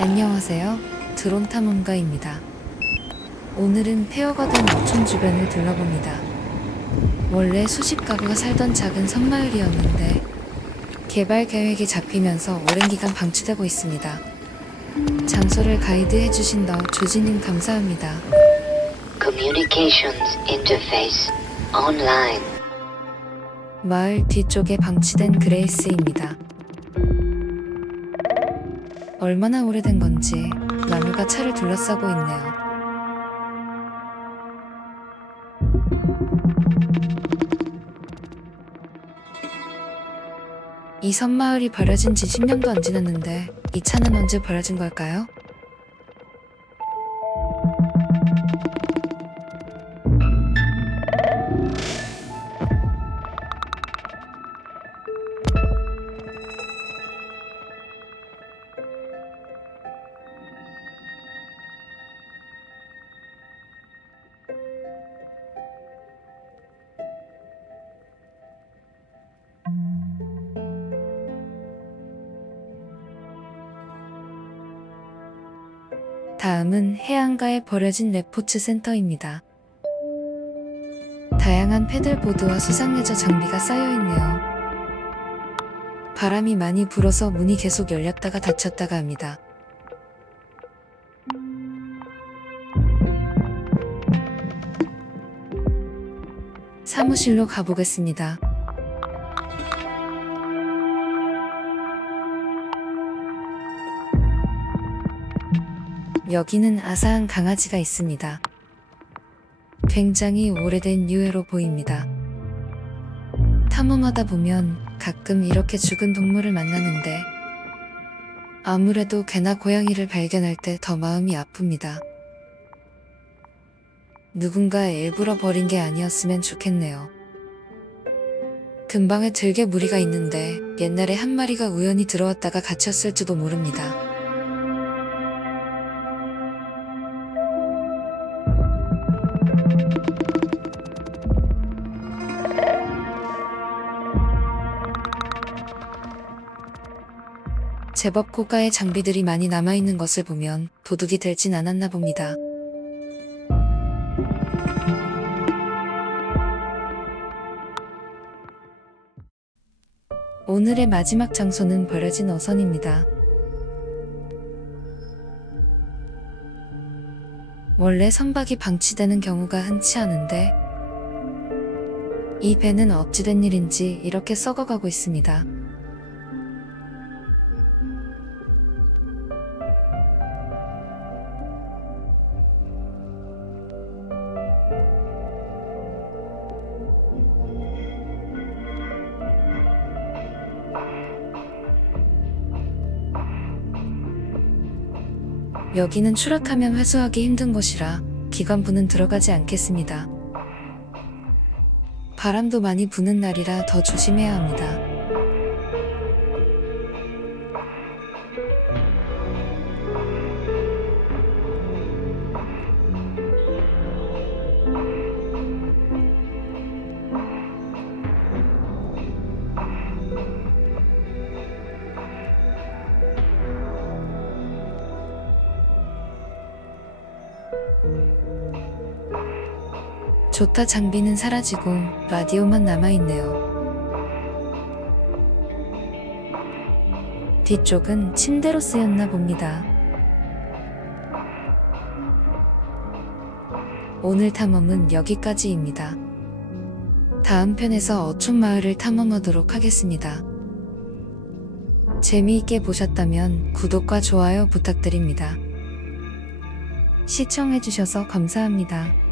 안녕하세요. 드론 탐험가입니다. 오늘은 폐허가 된 어촌 주변을 둘러봅니다. 원래 수십 가구가 살던 작은 섬마을이었는데 개발 계획이 잡히면서 오랜 기간 방치되고 있습니다. 장소를 가이드해주신 더 조지님 감사합니다. Communications interface online. 마을 뒤쪽에 방치된 그레이스입니다. 얼마나 오래된 건지 나무가 차를 둘러싸고 있네요. 이 섬마을이 버려진 지 10년도 안 지났는데 이 차는 언제 버려진 걸까요? 다음은 해안가에 버려진 레포츠 센터입니다. 다양한 패들보드와 수상레저 장비가 쌓여있네요. 바람이 많이 불어서 문이 계속 열렸다가 닫혔다가 합니다. 사무실로 가보겠습니다. 여기는 아사한 강아지가 있습니다. 굉장히 오래된 유해로 보입니다. 탐험하다 보면 가끔 이렇게 죽은 동물을 만나는데 아무래도 개나 고양이를 발견할 때 더 마음이 아픕니다. 누군가 일부러 버린 게 아니었으면 좋겠네요. 근방에 들개 무리가 있는데 옛날에 한 마리가 우연히 들어왔다가 갇혔을지도 모릅니다. 제법 고가의 장비들이 많이 남아있는 것을 보면 도둑이 들진 않았나 봅니다. 오늘의 마지막 장소는 버려진 어선입니다. 원래 선박이 방치되는 경우가 흔치 않은데 이 배는 어찌된 일인지 이렇게 썩어가고 있습니다. 여기는 추락하면 회수하기 힘든 곳이라 기관부는 들어가지 않겠습니다. 바람도 많이 부는 날이라 더 조심해야 합니다. 조타 장비는 사라지고 라디오만 남아있네요. 뒤쪽은 침대로 쓰였나 봅니다. 오늘 탐험은 여기까지입니다. 다음 편에서 어촌마을을 탐험하도록 하겠습니다. 재미있게 보셨다면 구독과 좋아요 부탁드립니다. 시청해주셔서 감사합니다.